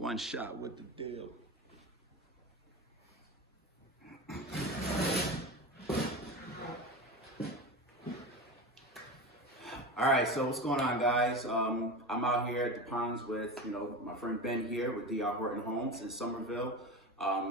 One shot with the deal. All right, so what's going on, guys? I'm out here at the ponds with, my friend Ben here with D.R. Horton Homes in Summerville.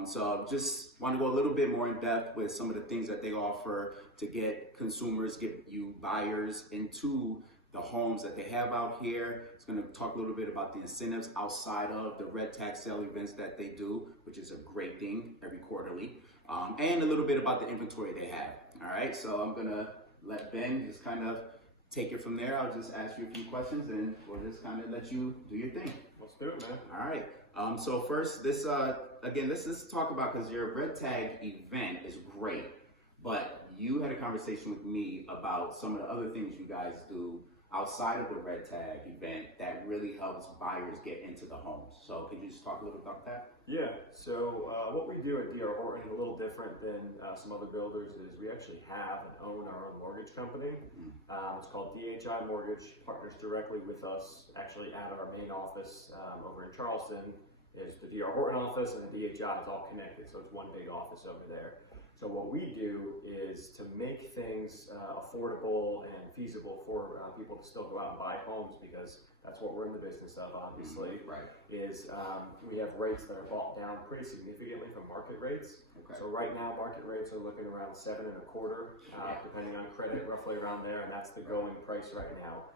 So just want to go a little bit more in depth with some of the things that they offer to get consumers, get you buyers into the homes that they have out here. It's going to talk a little bit about the incentives outside of the red tag sale events that they do, which is a great thing every quarterly, and a little bit about the inventory they have. All right, so I'm going to let Ben just kind of take it from there. I'll just ask you a few questions and we'll just kind of let you do your thing. Let's do it, man. All right. So first, this again, let's talk about, because your red tag event is great, but you had a conversation with me about some of the other things you guys do outside of the red tag event that really helps buyers get into the homes. So could you just talk a little about that? Yeah, so what we do at D.R. Horton, a little different than some other builders, is we actually have and own our own mortgage company. It's called DHI Mortgage, partners directly with us. Actually at our main office over in Charleston is the D.R. Horton office, and the DHI is all connected, so it's one big office over there. So what we do is to make things affordable and feasible for people to still go out and buy homes, because that's what we're in the business of, obviously. Right. Is we have rates that are bought down pretty significantly from market rates. Okay. So right now, market rates are looking around 7.25, depending on credit, roughly around there, and that's the going price right now.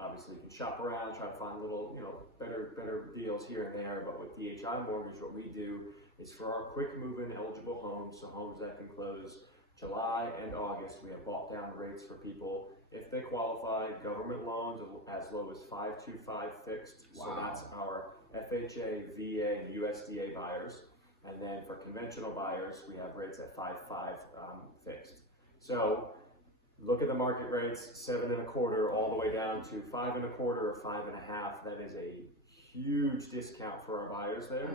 Obviously, you can shop around, try to find little, better deals here and there. But with DHI Mortgage, what we do is for our quick move-in eligible homes, so homes that can close July and August, we have bought down rates for people if they qualify. Government loans as low as 5.25 fixed. Wow. So that's our FHA, VA, and USDA buyers. And then for conventional buyers, we have rates at 5.5 fixed. So look at the market rates, 7.25 all the way down to 5.25 or 5.5. That is a huge discount for our buyers there.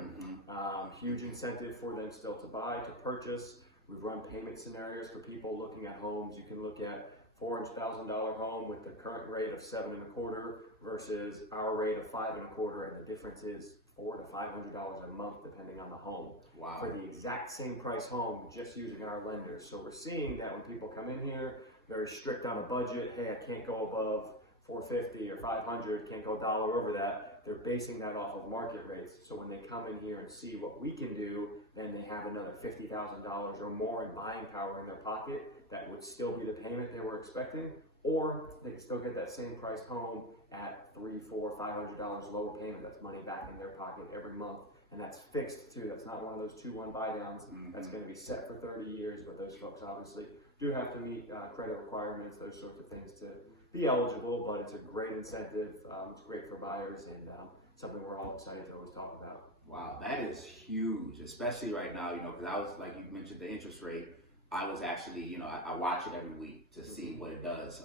Huge incentive for them still to buy, to purchase. We've run payment scenarios for people looking at homes. You can look at $400,000 home with the current rate of 7.25 versus our rate of 5.25, and the difference is $400 to $500 a month depending on the home. Wow. For the exact same price home, just using our lenders. So we're seeing that when people come in here, very strict on a budget. Hey, I can't go above $450 or $500, can't go a dollar over that. They're basing that off of market rates. So when they come in here and see what we can do, then they have another $50,000 or more in buying power in their pocket that would still be the payment they were expecting, or they can still get that same price home at $300, $400, $500 lower payment. That's money back in their pocket every month. And that's fixed too. That's not one of those 2-1 buy downs. That's going to be set for 30 years, but those folks obviously do have to meet credit requirements, those sorts of things to be eligible, but it's a great incentive. It's great for buyers, and something we're all excited to always talk about. Wow, that is huge, especially right now, because I was, like you mentioned, the interest rate. I was actually, I watch it every week to see what it does.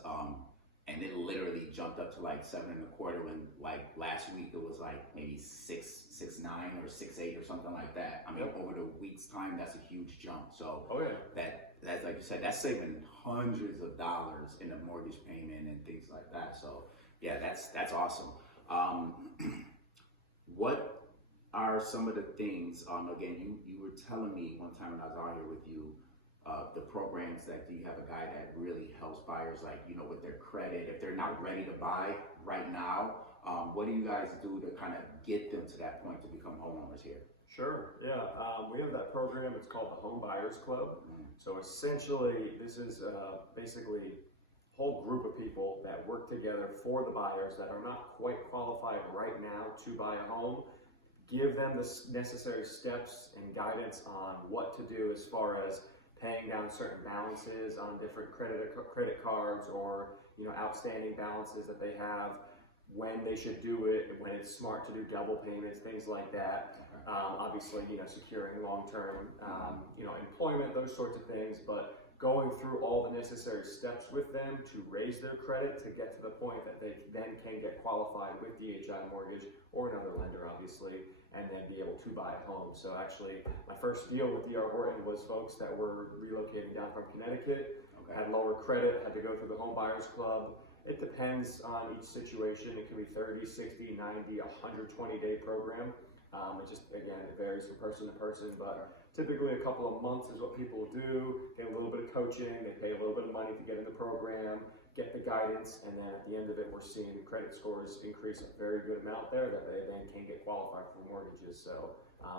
And it literally jumped up to like 7.25 when, like, last week it was like maybe 6.9 or 6.8 or something like that. I mean, over the week's time, that's a huge jump. So that's like you said, that's saving hundreds of dollars in a mortgage payment and things like that. So yeah, that's awesome. What are some of the things? Again, you were telling me one time when I was out here with you, the programs that you have a guy that really helps buyers, like, with their credit, if they're not ready to buy right now, what do you guys do to kind of get them to that point to become homeowners here? Sure, yeah. We have that program. It's called the Home Buyers Club. So essentially, this is basically a whole group of people that work together for the buyers that are not quite qualified right now to buy a home. Give them the necessary steps and guidance on what to do as far as paying down certain balances on different credit cards, or outstanding balances that they have, when they should do it, when it's smart to do double payments, things like that. Obviously, securing long-term, employment, those sorts of things, but going through all the necessary steps with them to raise their credit to get to the point that they then can get qualified with DHI Mortgage or another lender, obviously, and then be able to buy a home. So actually, my first deal with D.R. Horton was folks that were relocating down from Connecticut, had lower credit, had to go through the Home Buyers Club. It depends on each situation. It can be 30, 60, 90, 120-day program. It varies from person to person, but typically a couple of months is what people do. Get a little bit of coaching, they pay a little bit of money to get in the program, get the guidance, and then at the end of it, we're seeing credit scores increase a very good amount there that they then can get qualified for mortgages. So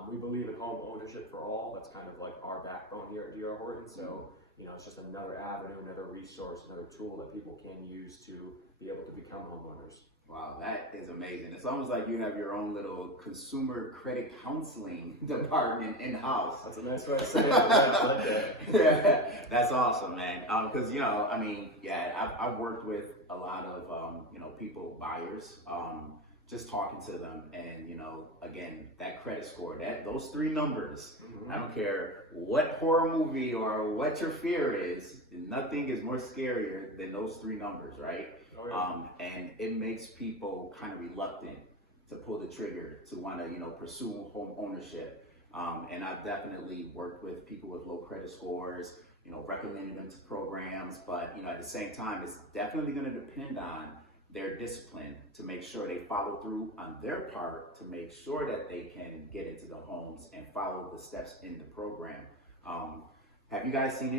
we believe in home ownership for all. That's kind of like our backbone here at D.R. Horton. So, it's just another avenue, another resource, another tool that people can use to be able to become homeowners. Wow, that is amazing. It's almost like you have your own little consumer credit counseling department in-house. That's a nice way to say it. I like that. Yeah, that's awesome, man. Because, I've worked with a lot of, people, buyers, just talking to them. And, again, that credit score, those three numbers, I don't care what horror movie or what your fear is, nothing is more scarier than those three numbers, right? Oh, yeah. And it makes people kind of reluctant to pull the trigger to want to, pursue home ownership. And I've definitely worked with people with low credit scores, recommending them to programs, but, at the same time, it's definitely going to depend on their discipline to make sure they follow through on their part to make sure that they can get into the homes and follow the steps in the program. Have you guys seen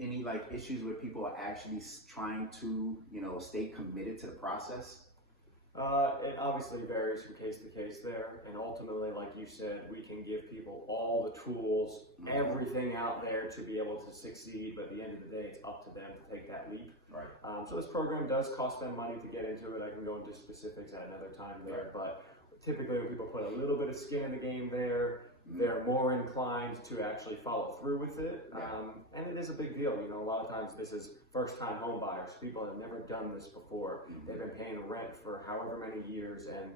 any like issues where people are actually trying to, stay committed to the process? It obviously varies from case to case there, and ultimately, like you said, we can give people all the tools, everything out there to be able to succeed, but at the end of the day, it's up to them to take that leap. Right. So this program does cost them money to get into it. I can go into specifics at another time there, but typically when people put a little bit of skin in the game there, they're more inclined to actually follow through with it. And it is a big deal. A lot of times this is first-time home buyers. People have never done this before. They've been paying rent for however many years. And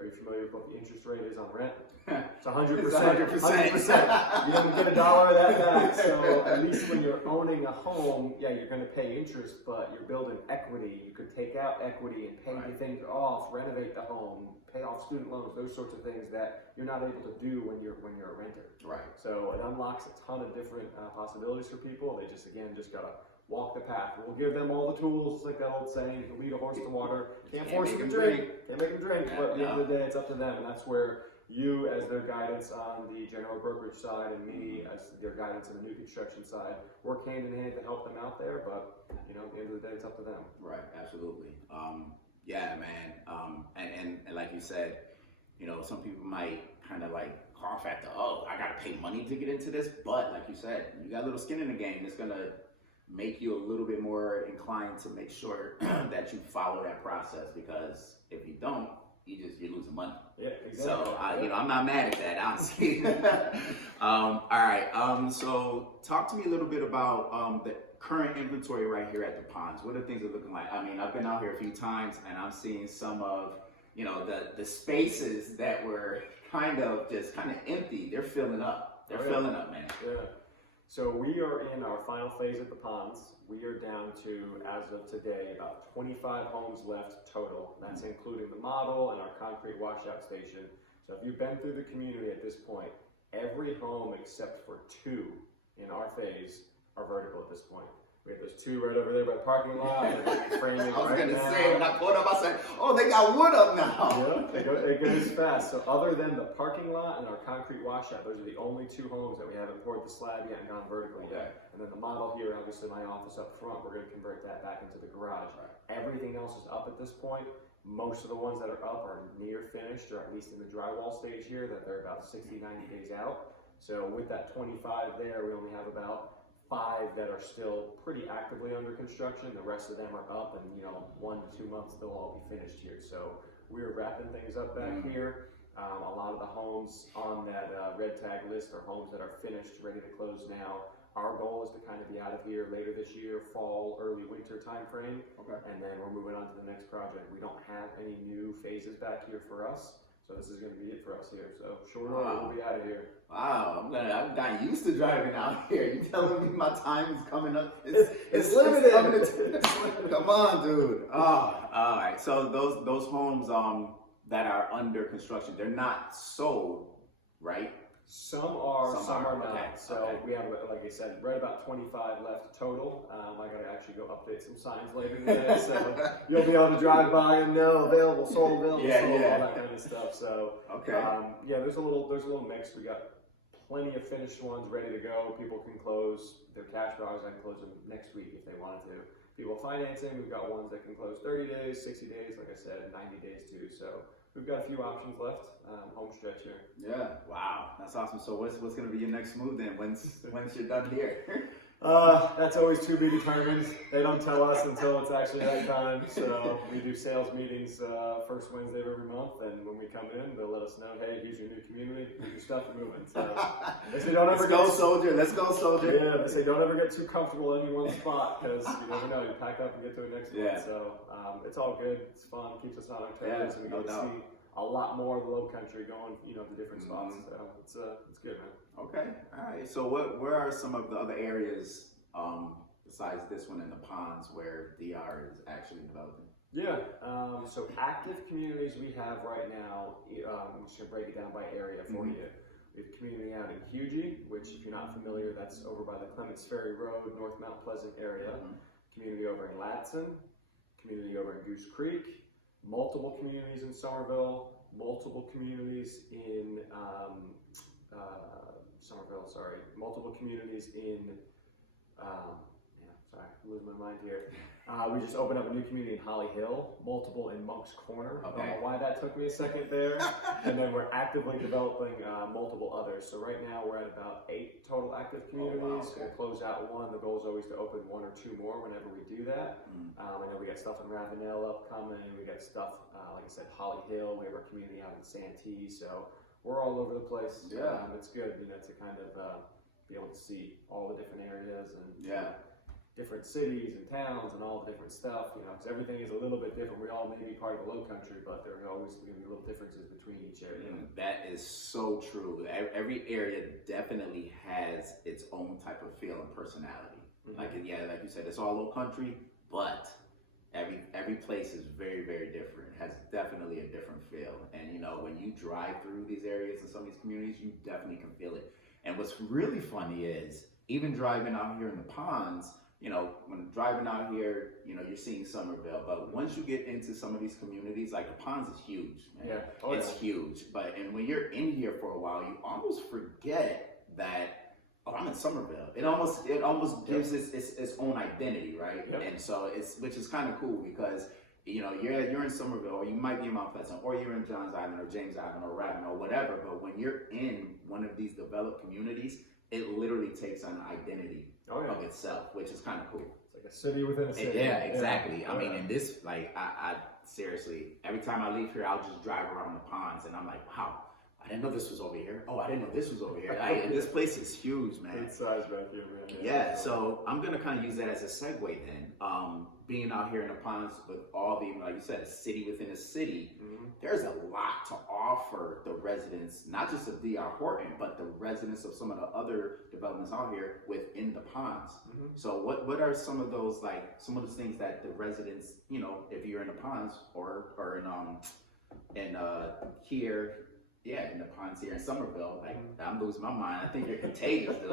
are you familiar with what the interest rate is on rent? It's 100%. It's 100%. You don't get a dollar of that back. So at least when you're owning a home, you're going to pay interest, but you're building equity. You could take out equity and pay the things off, renovate the home, pay off student loans, those sorts of things that you're not able to do when you're a renter. Right. So it unlocks a ton of different possibilities for people. They just gotta walk the path. We'll give them all the tools, like that old saying, you can lead a horse to water. Can't force them to drink. Can't make them drink, but at the end of the day, it's up to them. And that's where you, as their guidance on the general brokerage side, and me, as their guidance on the new construction side, work hand in hand to help them out there. But, at the end of the day, it's up to them. Right, absolutely. Yeah, man. And like you said, some people might kind of like cough at I got to pay money to get into this. But like you said, you got a little skin in the game. It's going to make you a little bit more inclined to make sure that you follow that process, because if you don't, you're losing money. Yeah, exactly. So, I'm not mad at that, honestly. All right. So talk to me a little bit about the current inventory right here at the ponds. What are things are looking like? I've been out here a few times and I'm seeing some of, the spaces that were kind of empty. They're filling up. They're filling up, man. Yeah. So we are in our final phase at the ponds. We are down to, as of today, about 25 homes left total. That's including the model and our concrete washout station. So if you've been through the community at this point, every home except for 2 in our phase are vertical at this point. We have those 2 right over there by the parking lot. Framing I was right going to now. say, when I pulled up, I said, oh, they got wood up now. Yeah, it goes fast. So other than the parking lot and our concrete washout, those are the only 2 homes that we haven't poured the slab yet and gone vertical yet. And then the model here, obviously my office up front, we're going to convert that back into the garage. Everything else is up at this point. Most of the ones that are up are near finished, or at least in the drywall stage here, that they're about 60, 90 days out. So with that 25 there, we only have about 5 that are still pretty actively under construction. The rest of them are up, and 1 to 2 months they'll all be finished here. So we're wrapping things up back here. A lot of the homes on that red tag list are homes that are finished, ready to close now. Our goal is to kind of be out of here later this year, fall, early winter time frame. Okay. And then we're moving on to the next project. We don't have any new phases back here for us. So this is going to be it for us here. So shortly we'll be out of here. Wow, I've gotten used to driving out here. You telling me my time is coming up? It's limited. Come on, dude. Oh, all right. So those homes that are under construction, they're not sold, right? Some are, some are not. Okay. So Okay. we have, like I said, right about 25 left total. I gotta actually go update some signs later today, so you'll be able to drive by and know available, sold, sold, all that kind of stuff. So Okay. yeah, there's a little mix. We got plenty of finished ones ready to go. People can close their cash buyers. I can close them next week if they wanted to. People financing, we've got ones that can close 30 days, 60 days, like I said, 90 days too. So we've got a few options left. Home stretch here. Yeah. Wow. That's awesome. So what's going to be your next move then? Once you're done here? That's always to be determined. They don't tell us until it's actually that time. So we do sales meetings first Wednesday of every month, and when we come in, they'll let us know, hey, here's your new community, here's your stuff moving. So they say don't ever Let's go, soldier. Yeah, they say don't ever get too comfortable in any one spot because you never know, you pack up and get to the next one. So it's all good. It's fun. Keeps us on our toes, and we get to see a lot more of the low country going, to different spots. So it's good, man. Okay, all right. So where are some of the other areas besides this one in the ponds where DR is actually developing? Yeah, so active communities we have right now, I'm just gonna break it down by area for you. We have a community out in Hugie, which if you're not familiar, that's over by the Clements Ferry Road, North Mount Pleasant area. Community over in Latson, community over in Goose Creek, multiple communities in Summerville, multiple communities in multiple communities in, sorry, I'm losing my mind here. We just opened up a new community in Holly Hill, multiple in Monk's Corner. I don't know why that took me a second there. And then we're actively developing multiple others. So right now we're at about 8 total active communities. We'll close out one. The goal is always to open 1 or 2 more whenever we do that. I know we got stuff in Ravenel upcoming. We got stuff, like I said, Holly Hill. We have our community out in Santee. So we're all over the place. It's good, to kind of be able to see all the different areas and different cities and towns and all the different stuff, because everything is a little bit different. We all may be part of the low country, but there are always going to be little differences between each area. That is so true. Every area definitely has its own type of feel and personality. Like you said, it's all low country, but every place is very, very different. It has definitely a different feel. And when you drive through these areas and some of these communities, you definitely can feel it. And what's really funny is even driving out here in the ponds, when driving out here, you're seeing Summerville, but once you get into some of these communities, like the ponds is huge, man. It's huge. And when you're in here for a while, you almost forget that, I'm in Summerville. It almost gives its own identity, right? And so which is kind of cool because you're in Summerville, or you might be in Mount Pleasant, or you're in Johns Island or James Island or Ravenel or whatever, but when you're in one of these developed communities, it literally takes an identity of itself, which is kind of cool. It's like a city within a city. Yeah, exactly. I mean, in this, I seriously, every time I leave here, I'll just drive around the ponds, and I'm like, wow, I didn't know this was over here. Oh, I didn't know this was over here. And this place is huge, man. Good size back here, man. Yeah, so I'm going to kind of use that as a segue then. Being out here in the ponds with all the, like you said, a city within a city, there's a lot to offer the residents, not just of D.R. Horton, but the residents of some of the other developments out here within the ponds. So what are some of those things that the residents, if you're in the ponds or in here, in the ponds here in Summerville, I'm losing my mind. I think you're contagious, dude.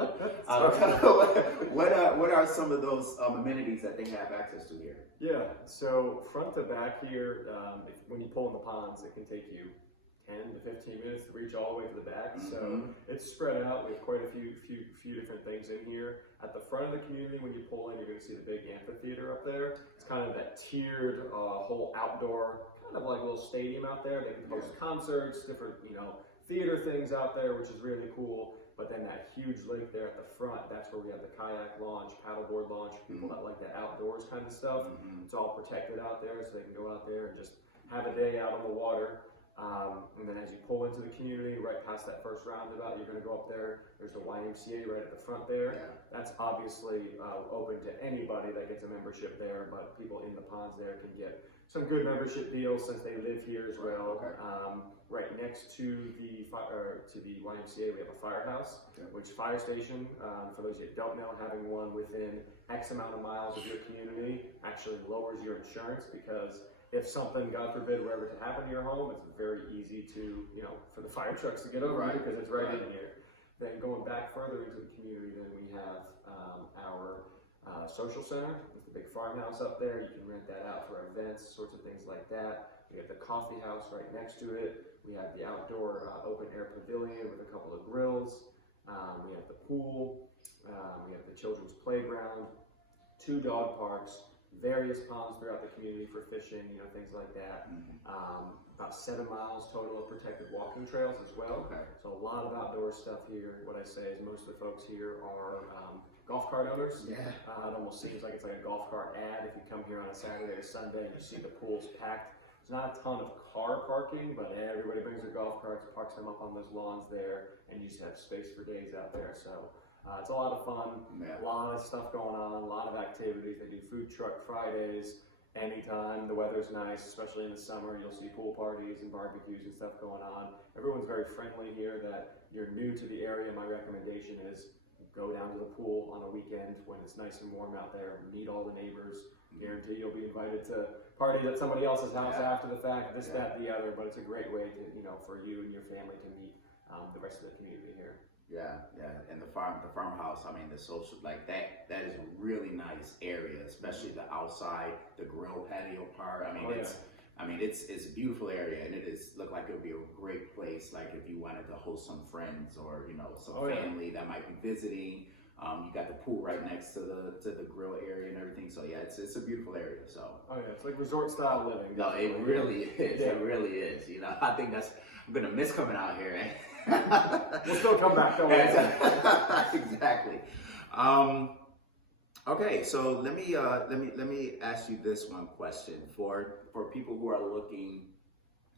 What are some of those amenities that they have access to here? Yeah, so front to back here, when you pull in the ponds, it can take you 10 to 15 minutes to reach all the way to the back. So it's spread out. We have quite a few different things in here. At the front of the community, when you pull in, you're going to see the big amphitheater up there. It's kind of that tiered whole outdoor, kind of like a little stadium out there. They can host concerts, different theater things out there, which is really cool. But then that huge lake there at the front, that's where we have the kayak launch, paddleboard launch, people that like that outdoors kind of stuff. It's all protected out there, so they can go out there and just have a day out on the water. And then as you pull into the community, right past that first roundabout, you're going to go up there. There's the YMCA right at the front there. That's obviously open to anybody that gets a membership there, but people in the ponds there can get some good membership deals since they live here as well. Right next to the YMCA, we have a firehouse, which fire station, for those that don't know, having one within X amount of miles of your community actually lowers your insurance because if something, God forbid, were ever to happen to your home, it's very easy to, for the fire trucks to get over you because it's right in here. Then going back further into the community, then we have our social center with the big farmhouse up there. You can rent that out for events, sorts of things like that. We have the coffee house right next to it. We have the outdoor open air pavilion with a couple of grills. We have the pool. We have the children's playground, 2 dog parks, various ponds throughout the community for fishing, things like that. About 7 miles total of protected walking trails as well. Okay. So a lot of outdoor stuff here. What I say is most of the folks here are golf cart owners. Yeah. It almost seems like it's like a golf cart ad. If you come here on a Saturday or Sunday, you see the pools packed. There's not a ton of car parking, but everybody brings their golf carts, parks them up on those lawns there, and you just have space for days out there. So it's a lot of fun, a lot of stuff going on, a lot of activities. They do food truck Fridays anytime the weather's nice, especially in the summer. You'll see pool parties and barbecues and stuff going on. Everyone's very friendly here. That you're new to the area, my recommendation is go down to the pool on a weekend when it's nice and warm out there, meet all the neighbors. Guarantee you'll be invited to parties at somebody else's house after the fact, this, that, the other, but it's a great way to, for you and your family to meet the rest of the community here. Yeah, and the farmhouse. I mean, the social, like that is a really nice area, especially the outside, the grill patio part. I mean, it's a beautiful area, and it look like it would be a great place. Like if you wanted to host some friends or some family that might be visiting. You got the pool right next to the grill area and everything. So yeah, it's a beautiful area. So it's like resort style living. No, it really is. Yeah. It really is. I think I'm gonna miss coming out here. We'll still come back. Don't worry. Exactly. Okay, so let me ask you this one question for people who are looking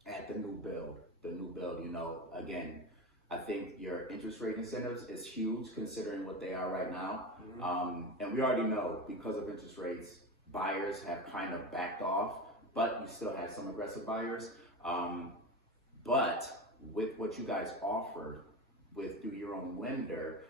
at the new build. Again, I think your interest rate incentives is huge considering what they are right now. And we already know because of interest rates, buyers have kind of backed off, but you still have some aggressive buyers. But with what you guys offer through your own lender,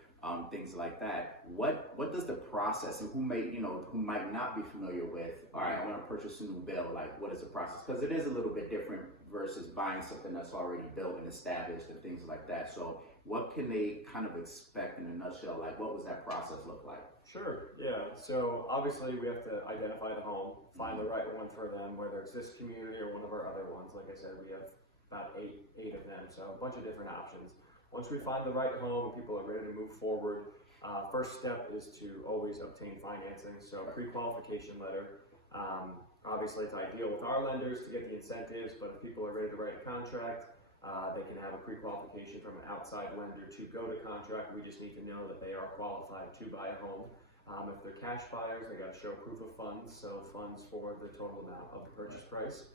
things like that, what does the process, and who might not be familiar with, all right, I want to purchase a new build, like what is the process? Because it is a little bit different versus buying something that's already built and established and things like that. So what can they kind of expect in a nutshell? Like what was that process look like? Sure, yeah. So obviously we have to identify the home, find the right one for them, whether it's this community or one of our other ones. Like I said, we have about eight of them, so a bunch of different options. Once we find the right home and people are ready to move forward, first step is to always obtain financing, so pre-qualification letter. Obviously it's ideal with our lenders to get the incentives, but if people are ready to write a contract, they can have a pre-qualification from an outside lender to go to contract. We just need to know that they are qualified to buy a home. If they're cash buyers, they got to show proof of funds, so funds for the total amount of the purchase price.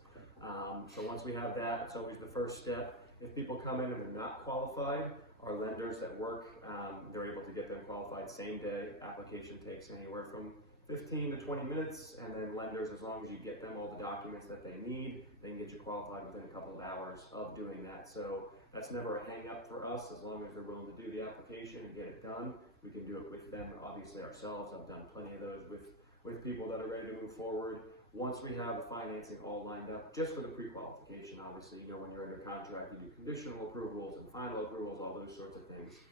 So once we have that, it's always the first step. If people come in and they're not qualified, our lenders that work, they're able to get them qualified same day. Application takes anywhere from 15 to 20 minutes, and then lenders, as long as you get them all the documents that they need, they can get you qualified within a couple of hours of doing that. So that's never a hang up for us, as long as they're willing to do the application and get it done. We can do it with them, obviously ourselves. I've done plenty of those with people that are ready to move forward. Once we have the financing all lined up, just for the pre-qualification, obviously, when you're under contract, you do conditional approvals and final approvals, all those sorts of things.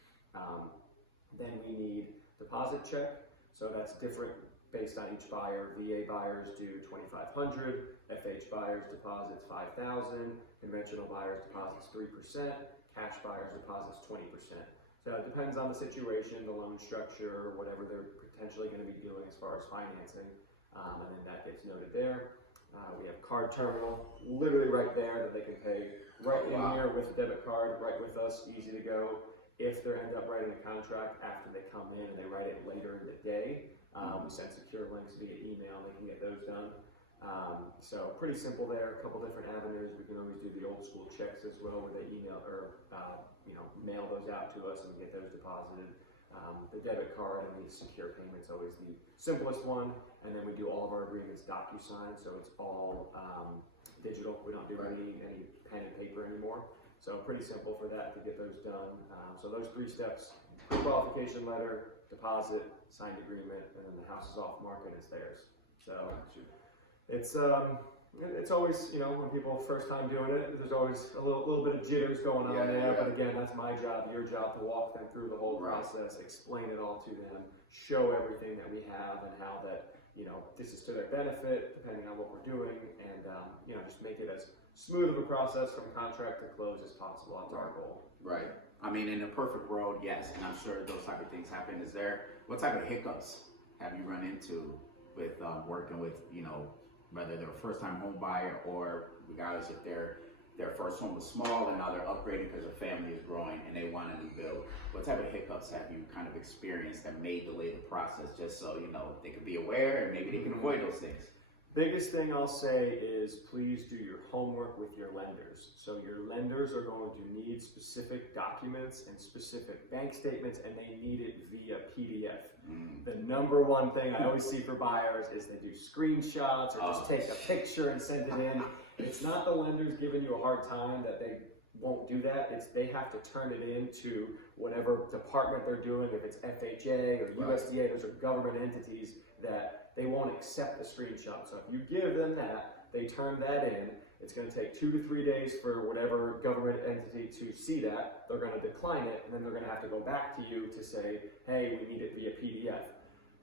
Then we need deposit check. So that's different based on each buyer. VA buyers do $2,500, FH buyers deposits $5,000, conventional buyers deposits 3%, cash buyers deposits 20%. So it depends on the situation, the loan structure, whatever they're potentially going to be doing as far as financing. And then that gets noted there. We have card terminal, literally right there that they can pay right in here with a debit card, right with us, easy to go. If they end up writing a contract after they come in and they write it later in the day, we send secure links via email, they can get those done. So pretty simple there, a couple different avenues. We can always do the old school checks as well, where they email or mail those out to us and get those deposited. The debit card and the secure payment's always the simplest one, and then we do all of our agreements DocuSign, so it's all digital. We don't do any pen and paper anymore, so pretty simple for that to get those done. So those 3 steps: qualification letter, deposit, signed agreement, and then the house is off market, it's theirs. So it's It's always, you know, when people first time doing it, there's always a little bit of jitters going on there. But again, that's my job, your job, to walk them through the whole process, explain it all to them, show everything that we have and how that, you know, this is to their benefit, depending on what we're doing, and you know, just make it as smooth of a process from contract to close as possible. That's our goal. Right. I mean, in a perfect world, yes, and I'm sure those type of things happen. What type of hiccups have you run into with working with, you know, whether they're a first-time home buyer or regardless if their first home was small and now they're upgrading because their family is growing and they want a new build? What type of hiccups have you kind of experienced that may delay the process, just so, you know, they can be aware and maybe they can avoid those things? Biggest thing I'll say is please do your homework with your lenders. So your lenders are going to need specific documents and specific bank statements, and they need it via PDF. The number one thing I always see for buyers is they do screenshots or just take a picture and send it in. It's not the lenders giving you a hard time that they won't do that. It's they have to turn it into whatever department they're doing. If it's FHA or USDA, those are government entities that they won't accept the screenshot. So if you give them that, they turn that in. It's going to take 2 to 3 days for whatever government entity to see that. They're going to decline it, and then they're going to have to go back to you to say, hey, we need it via PDF.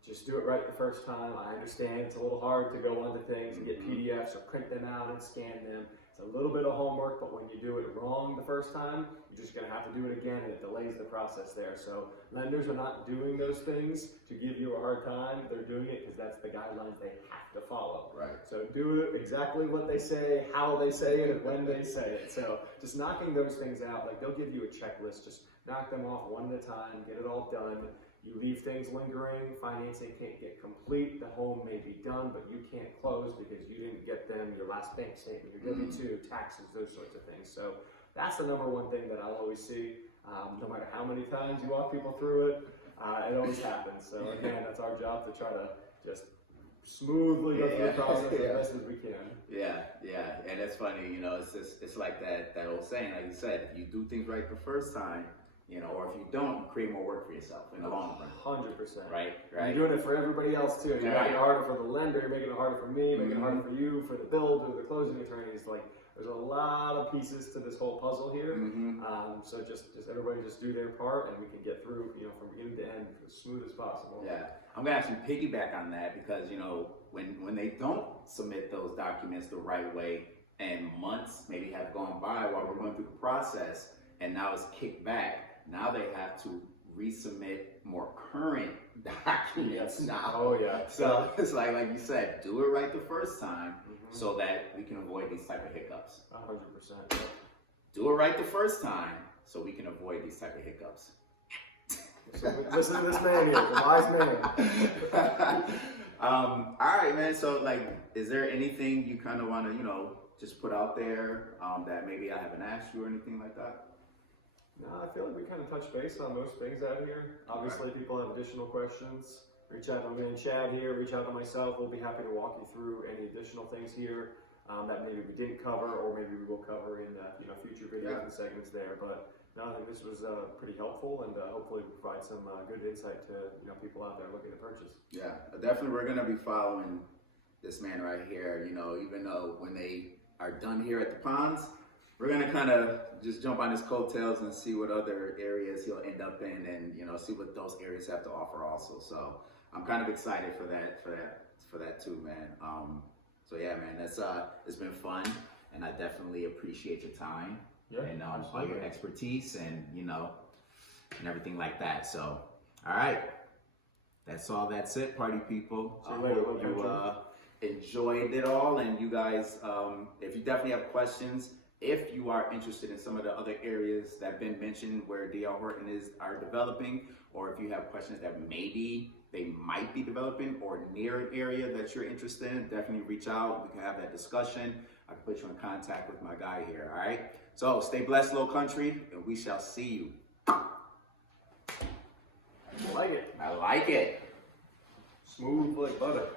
Just do it right the first time. I understand it's a little hard to go onto things and get PDFs or print them out and scan them. It's a little bit of homework, but when you do it wrong the first time, you're just going to have to do it again, and it delays the process there. So lenders are not doing those things to give you a hard time. They're doing it because that's the guidelines they have to follow. Right. So do it exactly what they say, how they say it, and when they say it. So just knocking those things out, like they'll give you a checklist. Just knock them off one at a time, get it all done. You leave things lingering, financing can't get complete, the home may be done, but you can't close because you didn't get them your last bank statement, your W-2, taxes, those sorts of things. So that's the number one thing that I'll always see. No matter how many times you walk people through it, it always happens. So again, that's our job to try to just smoothly go through the process as best as we can. Yeah, and it's funny, you know, it's like that old saying, like you said, if you do things right the first time, you know, or if you don't, you create more work for yourself in the long run. 100%. Right. You're doing it for everybody else too. You're making it harder for the lender, you're making it harder for me, making it harder for you, for the builder, the closing attorneys. Like, there's a lot of pieces to this whole puzzle here. So just everybody just do their part, and we can get through, you know, from beginning to end as smooth as possible. Yeah, I'm gonna actually piggyback on that because, you know, when they don't submit those documents the right way, and months maybe have gone by while we're going through the process, and now it's kicked back. Now they have to resubmit more current documents now. Oh yeah. So it's like you said, do it right the first time so that we can avoid these type of hiccups. 100%. Do it right the first time so we can avoid these type of hiccups. So listen to this man here, the wise man. All right, man. So, like, is there anything you kind of want to, you know, just put out there that maybe I haven't asked you or anything like that? No, I feel like we kind of touched base on most things out here. Obviously, people have additional questions. Reach out to me and Chad here. Reach out to myself. We'll be happy to walk you through any additional things here that maybe we didn't cover, or maybe we will cover in future videos and segments there. But no, I think this was pretty helpful, and hopefully provide some good insight to people out there looking to purchase. Yeah, definitely. We're gonna be following this man right here. You know, even though when they are done here at the ponds, we're gonna kind of just jump on his coattails and see what other areas he'll end up in, and see what those areas have to offer also. So I'm kind of excited for that too, man. So yeah, man, it's been fun, and I definitely appreciate your time and all your expertise and and everything like that. So all right, that's it, party people. I hope you enjoyed it all, and you guys, if you definitely have questions. If you are interested in some of the other areas that have been mentioned where D.R. Horton are developing, or if you have questions that maybe they might be developing or near an area that you're interested in, definitely reach out. We can have that discussion. I can put you in contact with my guy here, all right? So stay blessed, Low Country, and we shall see you. I like it. I like it. Smooth like butter.